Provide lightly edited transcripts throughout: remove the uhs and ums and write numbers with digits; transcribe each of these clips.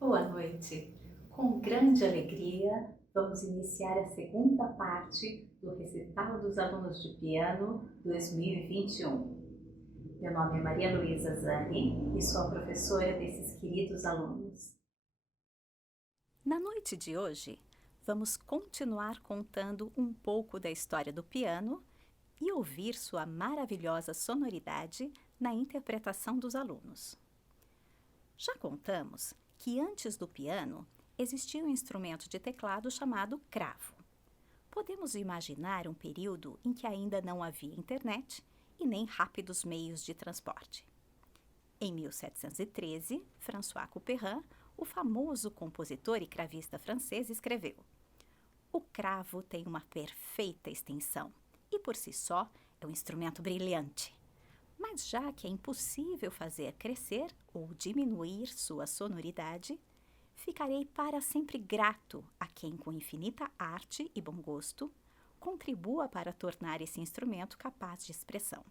Boa noite. Com grande alegria, vamos iniciar a segunda parte do recital dos alunos de piano 2021. Meu nome é Maria Luísa Zani e sou a professora desses queridos alunos. Na noite de hoje, vamos continuar contando um pouco da história do piano e ouvir sua maravilhosa sonoridade na interpretação dos alunos. Já contamos que antes do piano existia um instrumento de teclado chamado cravo. Podemos imaginar um período em que ainda não havia internet e nem rápidos meios de transporte. Em 1713, François Couperin, o famoso compositor e cravista francês, escreveu: "O cravo tem uma perfeita extensão e, por si só, é um instrumento brilhante. Mas já que é impossível fazer crescer ou diminuir sua sonoridade, ficarei para sempre grato a quem, com infinita arte e bom gosto, contribua para tornar esse instrumento capaz de expressão."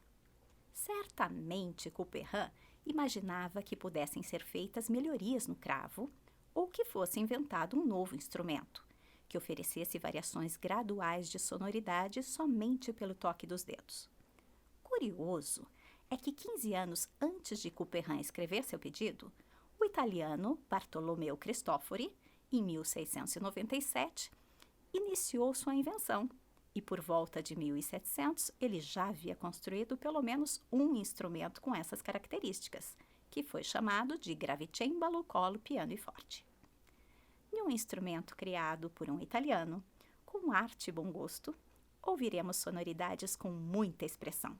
Certamente Couperin imaginava que pudessem ser feitas melhorias no cravo ou que fosse inventado um novo instrumento, que oferecesse variações graduais de sonoridade somente pelo toque dos dedos. Curioso é que 15 anos antes de Couperin escrever seu pedido, o italiano Bartolomeo Cristofori, em 1697, iniciou sua invenção. E por volta de 1700, ele já havia construído pelo menos um instrumento com essas características, que foi chamado de gravicembalo, colo, piano e forte. Em um instrumento criado por um italiano, com arte e bom gosto, ouviremos sonoridades com muita expressão.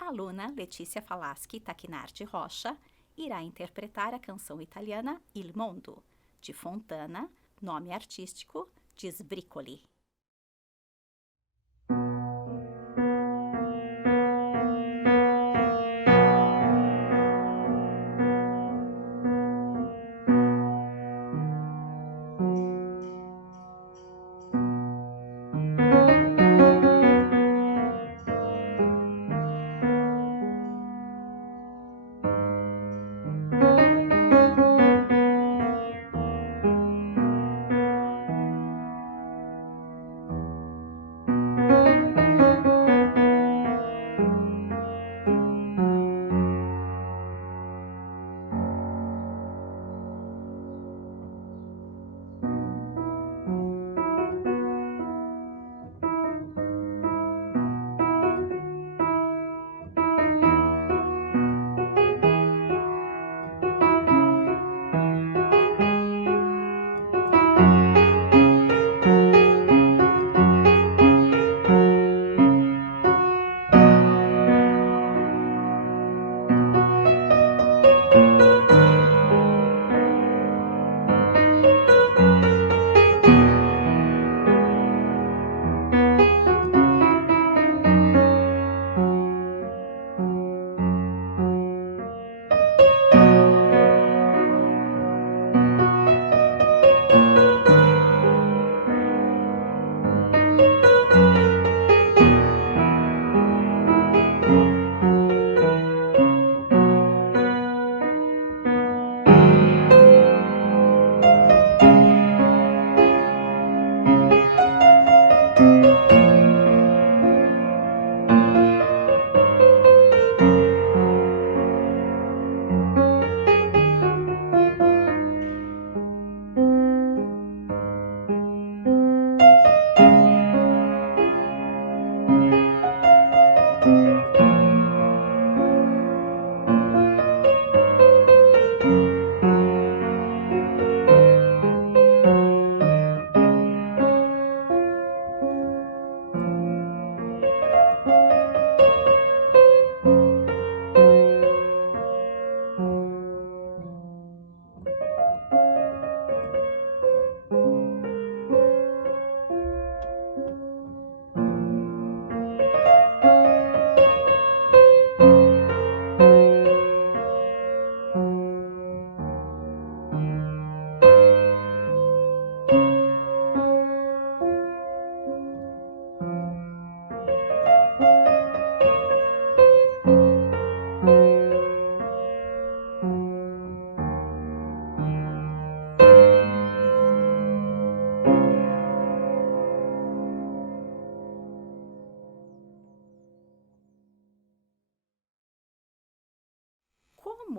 A aluna Letícia Falaschi Tacchinardi Rocha irá interpretar a canção italiana Il Mondo, de Fontana, nome artístico de Sbricoli.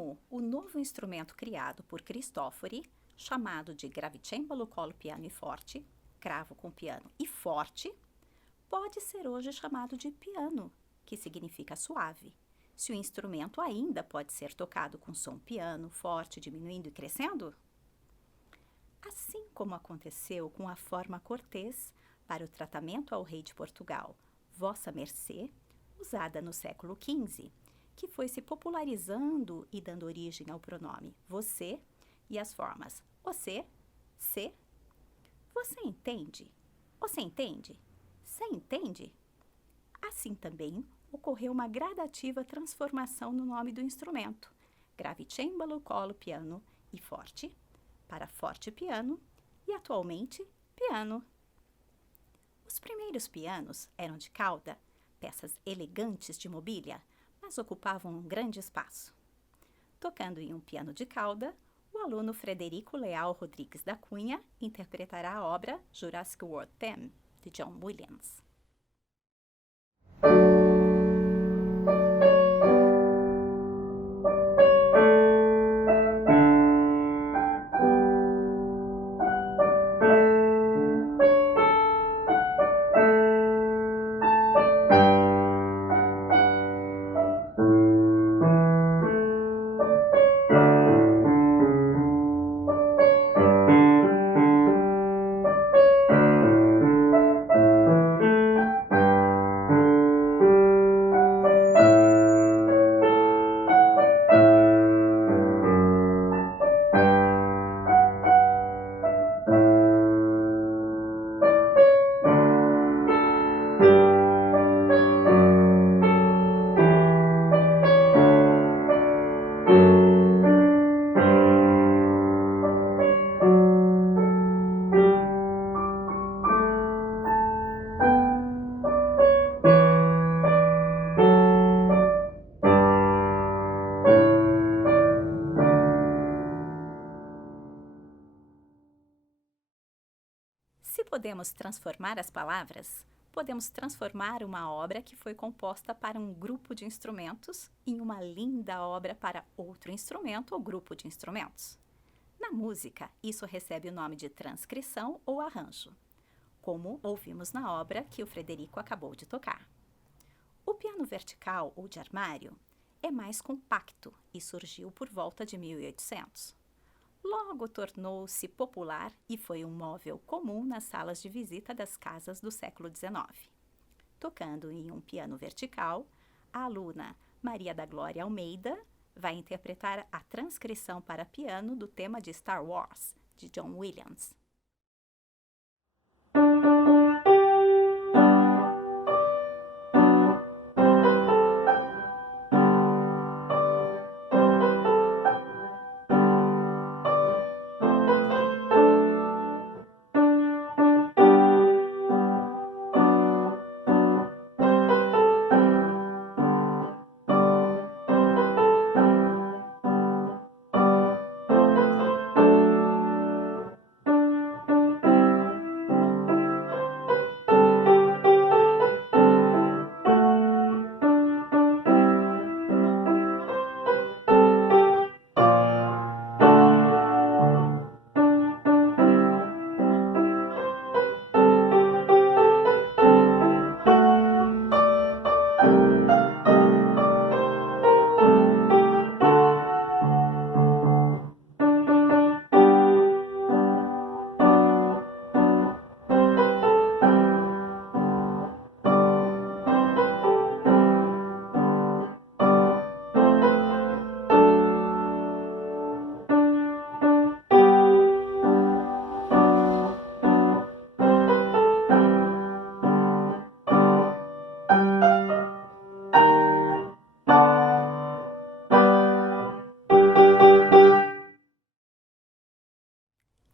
como o novo instrumento criado por Cristofori, chamado de gravicembalo colo piano e forte, cravo com piano e forte, pode ser hoje chamado de piano, que significa suave, se o instrumento ainda pode ser tocado com som piano, forte, diminuindo e crescendo? Assim como aconteceu com a forma cortês para o tratamento ao rei de Portugal, Vossa Mercê, usada no século XV, que foi se popularizando e dando origem ao pronome você e as formas você, se. Você entende? Você entende? Você entende? Assim também ocorreu uma gradativa transformação no nome do instrumento, gravicembalo colo piano e forte, para forte piano e atualmente piano. Os primeiros pianos eram de cauda, peças elegantes de mobília, mas ocupavam um grande espaço. Tocando em um piano de cauda, o aluno Frederico Leal Rodrigues da Cunha interpretará a obra Jurassic World Theme, de John Williams. Se podemos transformar as palavras, podemos transformar uma obra que foi composta para um grupo de instrumentos em uma linda obra para outro instrumento ou grupo de instrumentos. Na música, isso recebe o nome de transcrição ou arranjo, como ouvimos na obra que o Frederico acabou de tocar. O piano vertical ou de armário é mais compacto e surgiu por volta de 1800. Logo tornou-se popular e foi um móvel comum nas salas de visita das casas do século XIX. Tocando em um piano vertical, a aluna Maria da Glória Almeida vai interpretar a transcrição para piano do tema de Star Wars, de John Williams.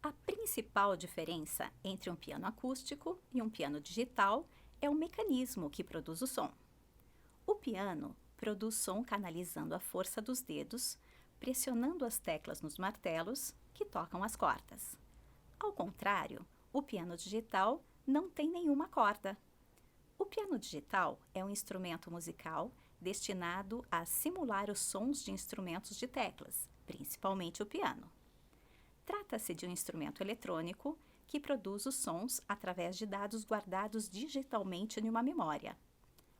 A principal diferença entre um piano acústico e um piano digital é o mecanismo que produz o som. O piano produz som canalizando a força dos dedos, pressionando as teclas nos martelos que tocam as cordas. Ao contrário, o piano digital não tem nenhuma corda. O piano digital é um instrumento musical destinado a simular os sons de instrumentos de teclas, principalmente o piano. Trata-se de um instrumento eletrônico que produz os sons através de dados guardados digitalmente em uma memória.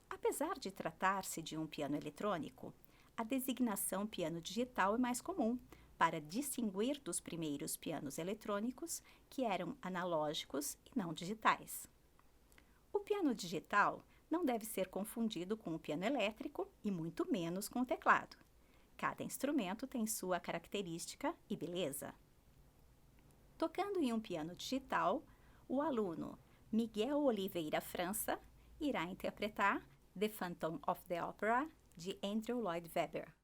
Apesar de tratar-se de um piano eletrônico, a designação piano digital é mais comum para distinguir dos primeiros pianos eletrônicos, que eram analógicos e não digitais. O piano digital não deve ser confundido com o piano elétrico e muito menos com o teclado. Cada instrumento tem sua característica e beleza. Tocando em um piano digital, o aluno Miguel Oliveira França irá interpretar The Phantom of the Opera, de Andrew Lloyd Webber.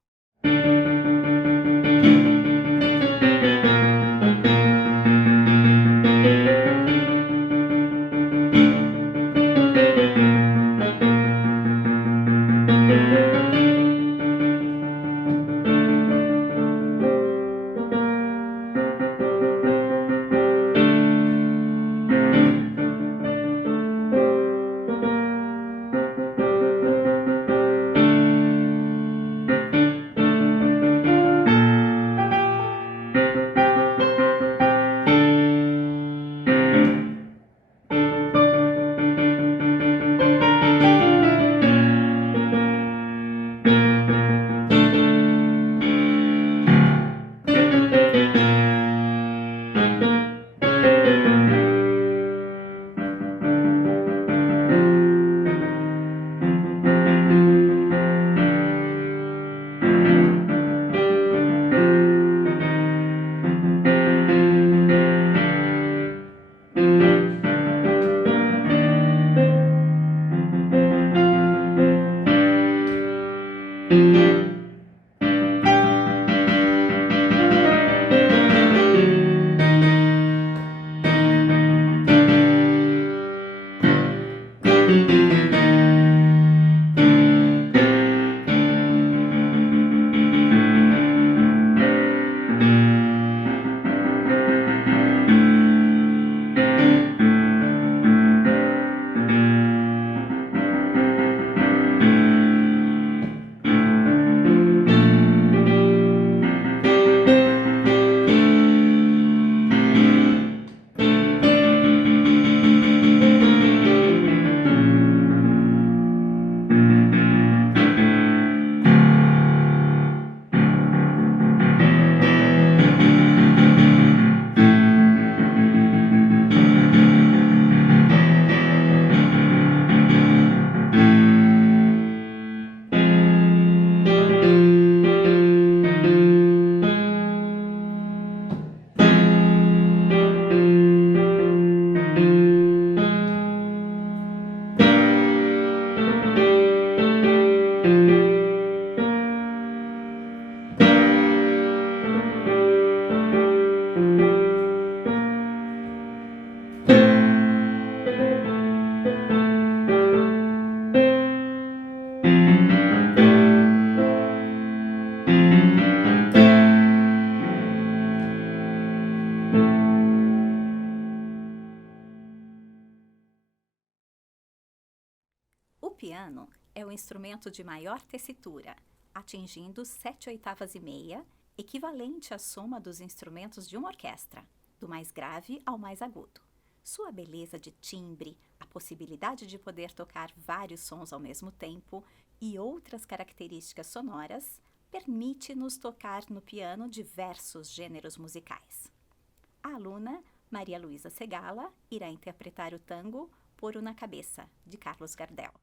O piano é o instrumento de maior tessitura, atingindo 7/8, equivalente à soma dos instrumentos de uma orquestra, do mais grave ao mais agudo. Sua beleza de timbre, a possibilidade de poder tocar vários sons ao mesmo tempo e outras características sonoras permite-nos tocar no piano diversos gêneros musicais. A aluna Maria Luísa Segala irá interpretar o tango Pôr-o na Cabeça, de Carlos Gardel.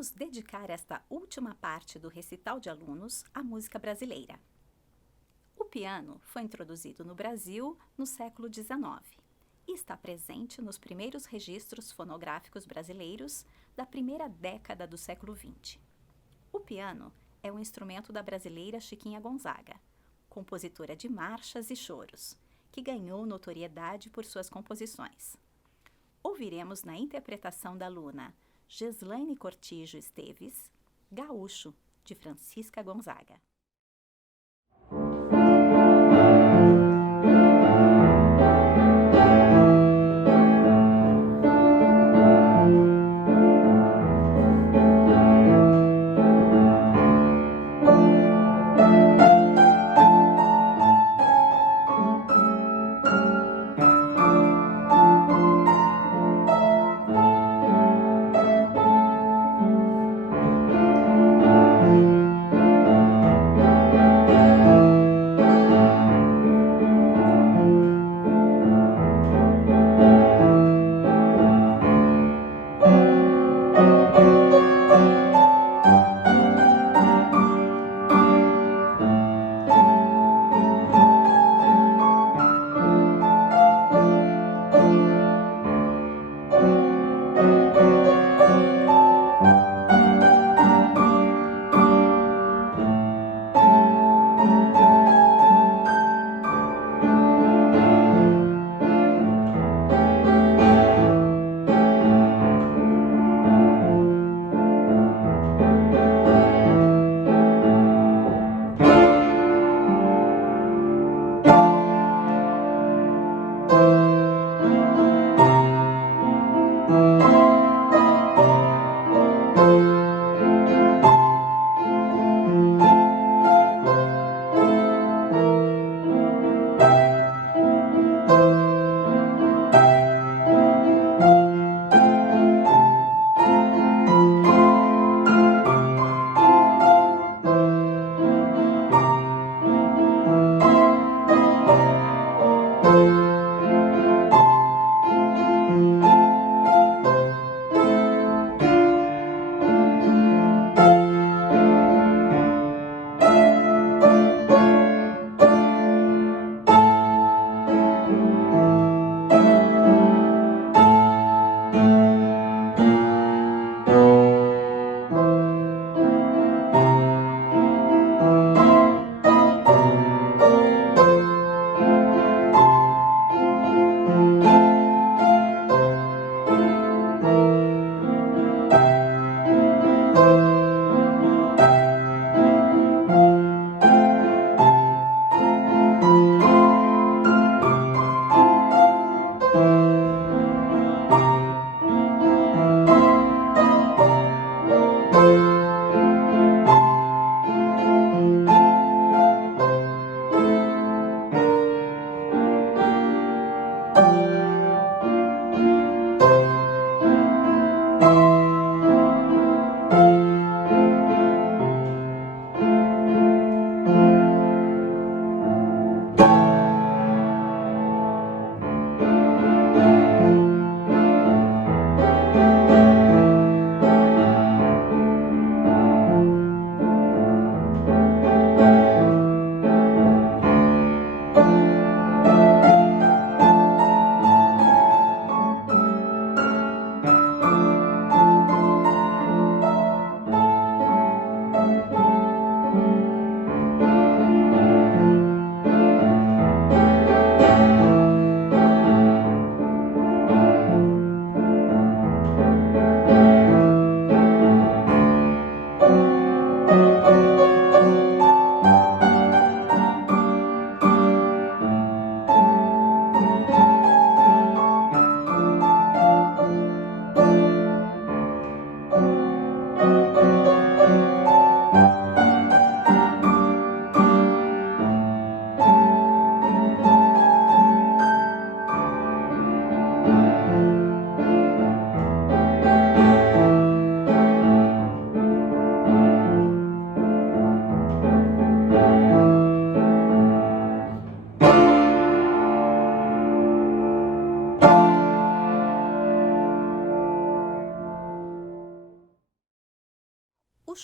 vamos dedicar esta última parte do recital de alunos à música brasileira. O piano foi introduzido no Brasil no século XIX e está presente nos primeiros registros fonográficos brasileiros da primeira década do século XX. O piano é um instrumento da brasileira Chiquinha Gonzaga, compositora de marchas e choros, que ganhou notoriedade por suas composições. Ouviremos na interpretação da aluna Geslaine Cortijo Esteves, Gaúcho, de Francisca Gonzaga.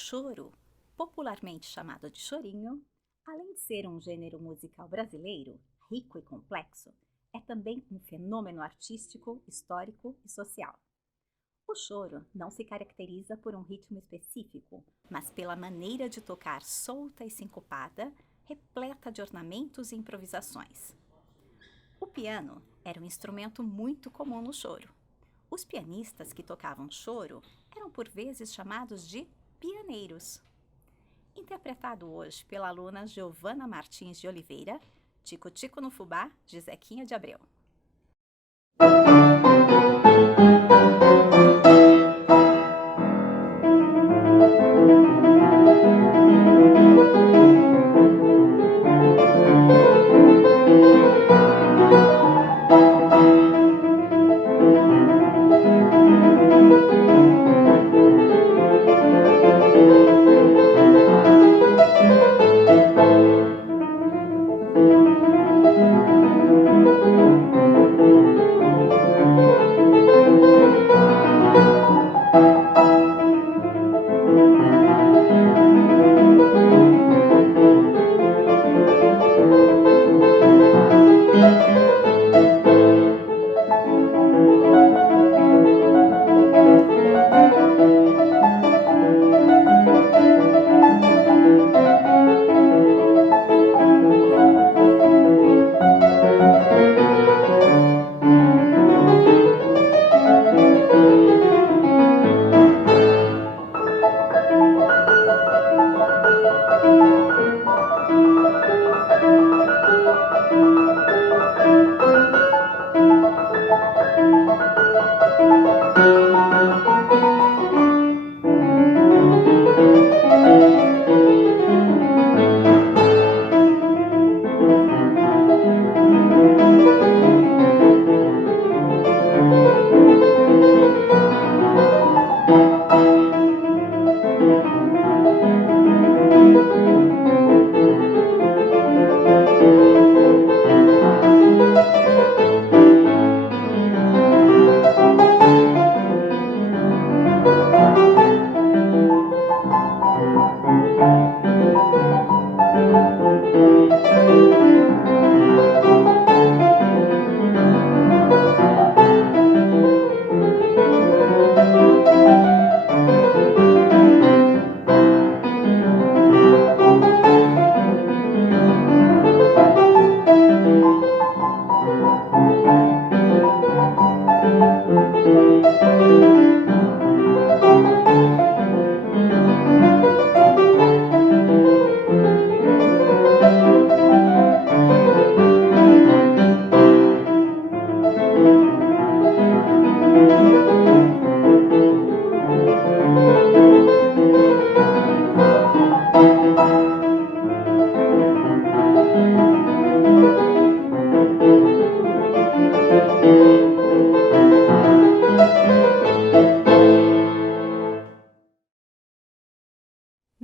choro, popularmente chamado de chorinho, além de ser um gênero musical brasileiro, rico e complexo, é também um fenômeno artístico, histórico e social. O choro não se caracteriza por um ritmo específico, mas pela maneira de tocar solta e sincopada, repleta de ornamentos e improvisações. O piano era um instrumento muito comum no choro. Os pianistas que tocavam choro eram por vezes chamados de pianeiros. Interpretado hoje pela aluna Giovana Martins de Oliveira, Tico Tico no Fubá, de Zequinha de Abreu.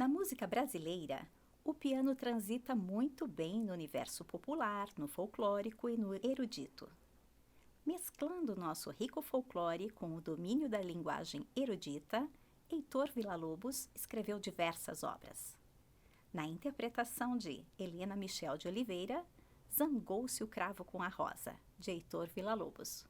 Na música brasileira, o piano transita muito bem no universo popular, no folclórico e no erudito. Mesclando nosso rico folclore com o domínio da linguagem erudita, Heitor Villa-Lobos escreveu diversas obras. Na interpretação de Helena Michel de Oliveira, Zangou-se o Cravo com a Rosa, de Heitor Villa-Lobos.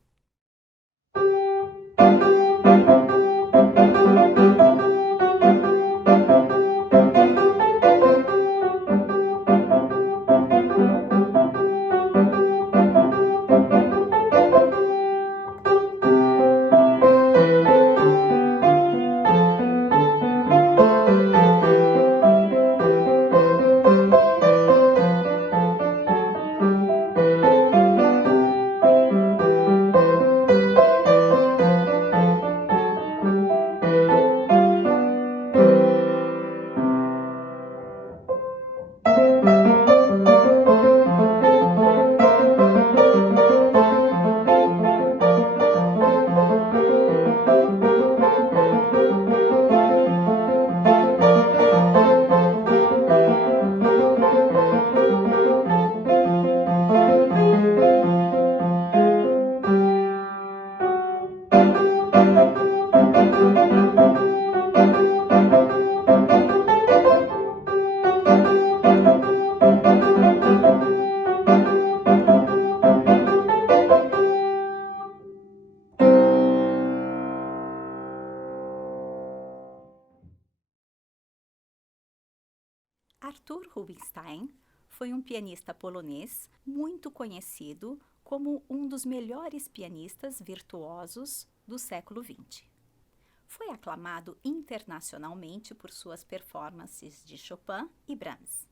Artur Rubinstein foi um pianista polonês muito conhecido como um dos melhores pianistas virtuosos do século XX. Foi aclamado internacionalmente por suas performances de Chopin e Brahms.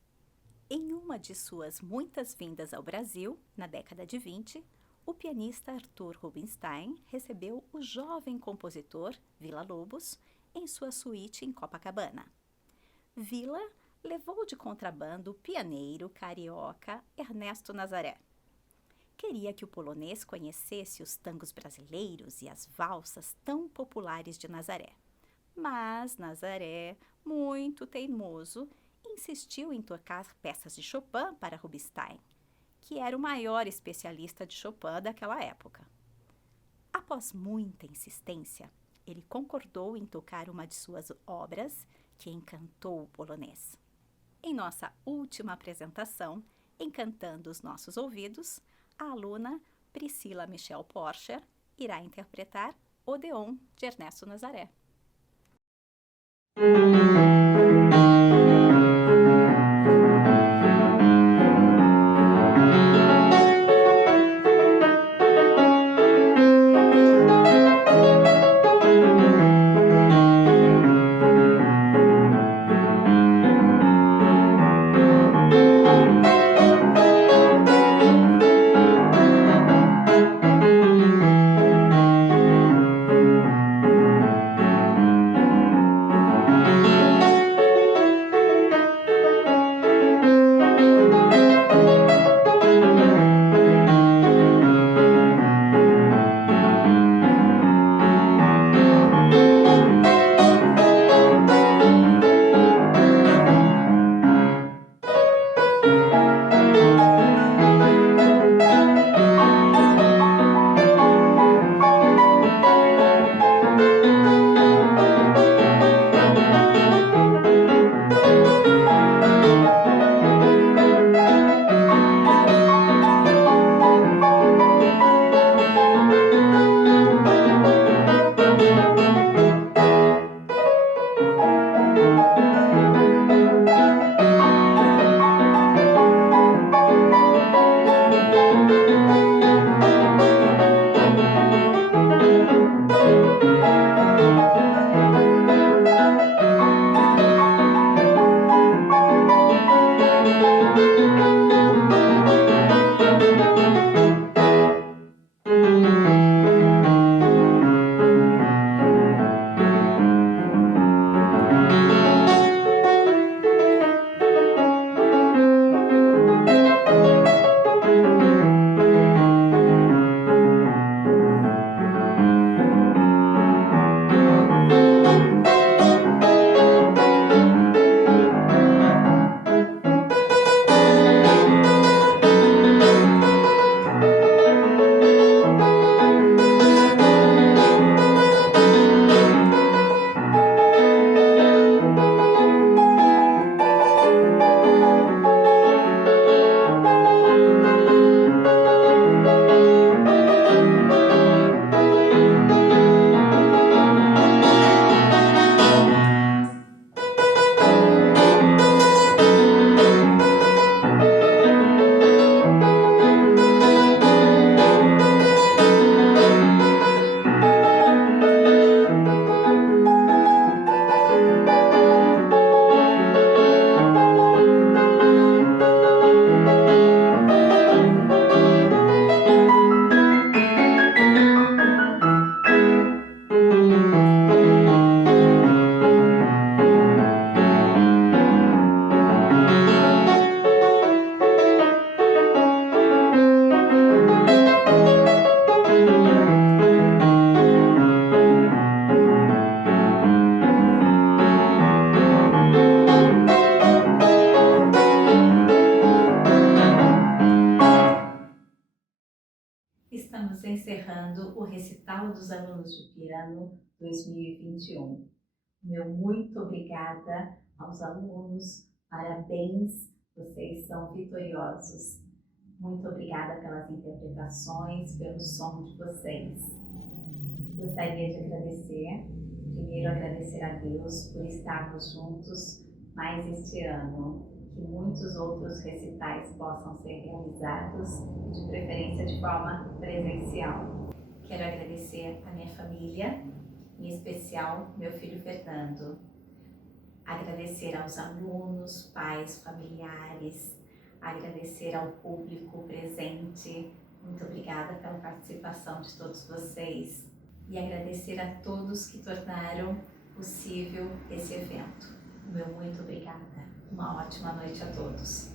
Em uma de suas muitas vindas ao Brasil, na década de 20, o pianista Artur Rubinstein recebeu o jovem compositor Villa-Lobos em sua suíte em Copacabana. Villa levou de contrabando o pianeiro carioca Ernesto Nazaré. Queria que o polonês conhecesse os tangos brasileiros e as valsas tão populares de Nazaré. Mas Nazaré, muito teimoso, insistiu em tocar peças de Chopin para Rubinstein, que era o maior especialista de Chopin daquela época. Após muita insistência, ele concordou em tocar uma de suas obras, que encantou o polonês. Em nossa última apresentação, encantando os nossos ouvidos, a aluna Priscila Michel Porcher irá interpretar Odeon de Ernesto Nazaré. Estamos encerrando o recital dos alunos de piano 2021. Meu muito obrigada aos alunos, parabéns, vocês são vitoriosos. Muito obrigada pelas interpretações, pelo som de vocês. Gostaria de agradecer, primeiro agradecer a Deus por estarmos juntos mais este ano. que muitos outros recitais possam ser realizados, de preferência de forma presencial. Quero agradecer a minha família, em especial meu filho Fernando. Agradecer aos alunos, pais, familiares, agradecer ao público presente. Muito obrigada pela participação de todos vocês e agradecer a todos que tornaram possível esse evento. Meu muito obrigada. Uma ótima noite a todos.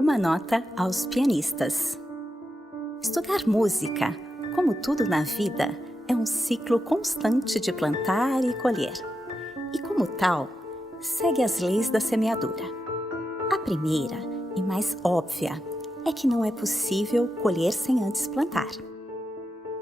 Uma nota aos pianistas. Estudar música, como tudo na vida, é um ciclo constante de plantar e colher. E como tal, segue as leis da semeadura. A primeira e mais óbvia é que não é possível colher sem antes plantar.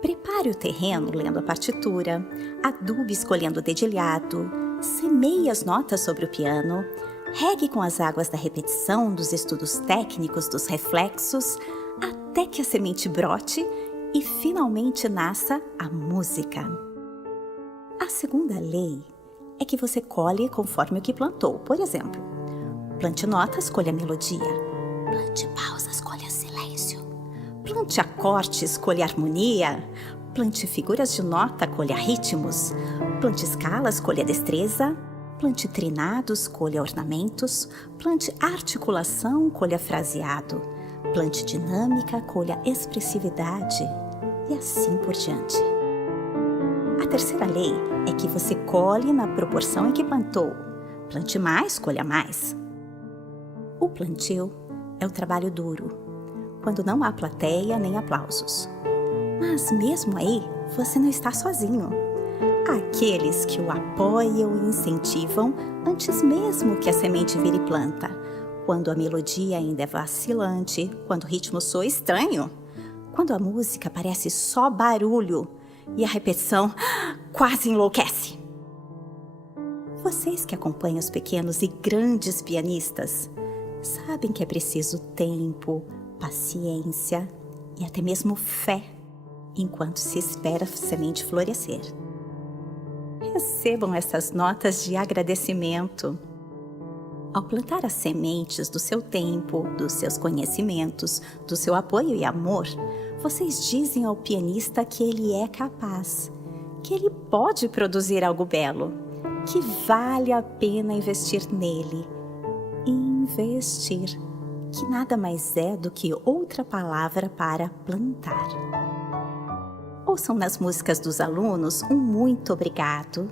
Prepare o terreno lendo a partitura, adube escolhendo o dedilhado, semeie as notas sobre o piano, regue com as águas da repetição, dos estudos técnicos, dos reflexos, até que a semente brote e finalmente nasça a música. A segunda lei é que você colhe conforme o que plantou. Por exemplo, plante notas, colha melodia. Plante pausas, colha silêncio. Plante acordes, colha harmonia. Plante figuras de nota, colha ritmos. Plante escalas, colha destreza. Plante trinados, colha ornamentos. Plante articulação, colha fraseado. Plante dinâmica, colha expressividade. E assim por diante. A terceira lei é que você colhe na proporção em que plantou. Plante mais, colha mais. O plantio é o trabalho duro, quando não há plateia nem aplausos. Mas mesmo aí, você não está sozinho. Há aqueles que o apoiam e incentivam antes mesmo que a semente vire planta, quando a melodia ainda é vacilante, quando o ritmo soa estranho, quando a música parece só barulho e a repetição quase enlouquece. Vocês que acompanham os pequenos e grandes pianistas sabem que é preciso tempo, paciência e até mesmo fé enquanto se espera a semente florescer. Recebam essas notas de agradecimento. Ao plantar as sementes do seu tempo, dos seus conhecimentos, do seu apoio e amor, vocês dizem ao pianista que ele é capaz, que ele pode produzir algo belo, que vale a pena investir nele. Investir, que nada mais é do que outra palavra para plantar. Ouçam nas músicas dos alunos um muito obrigado,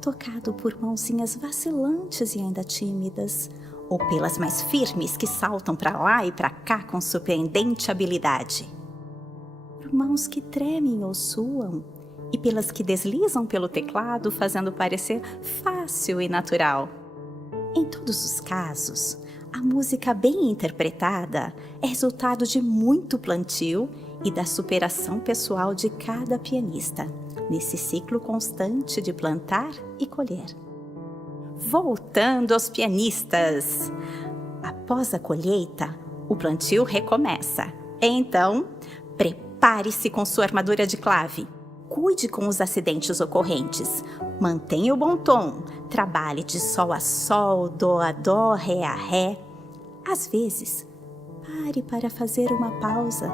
tocado por mãozinhas vacilantes e ainda tímidas, ou pelas mais firmes que saltam para lá e para cá com surpreendente habilidade. Por mãos que tremem ou suam, e pelas que deslizam pelo teclado fazendo parecer fácil e natural. Em todos os casos, a música bem interpretada é resultado de muito plantio e da superação pessoal de cada pianista, nesse ciclo constante de plantar e colher. Voltando aos pianistas! Após a colheita, o plantio recomeça. Então, prepare-se com sua armadura de clave. Cuide com os acidentes ocorrentes. Mantenha o bom tom. Trabalhe de sol a sol, dó a dó, ré a ré. Às vezes, pare para fazer uma pausa.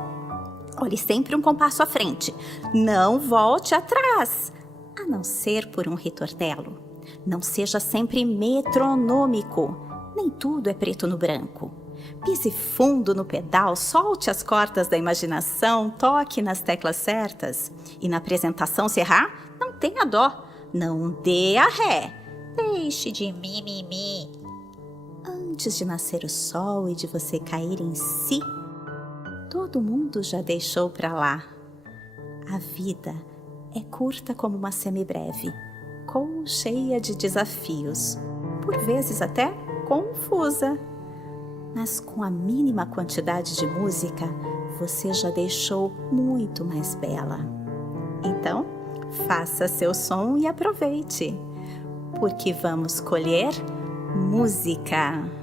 Olhe sempre um compasso à frente. Não volte atrás, a não ser por um ritornelo. Não seja sempre metronômico. Nem tudo é preto no branco. Pise fundo no pedal, solte as cordas da imaginação, toque nas teclas certas. E na apresentação, se errar, não tenha dó. Não dê a ré. Deixe de mimimi. Antes de nascer o sol e de você cair em si, todo mundo já deixou para lá. A vida é curta como uma semibreve, cheia de desafios, por vezes até confusa. Mas com a mínima quantidade de música, você já deixou muito mais bela. Então, faça seu som e aproveite, porque vamos colher música.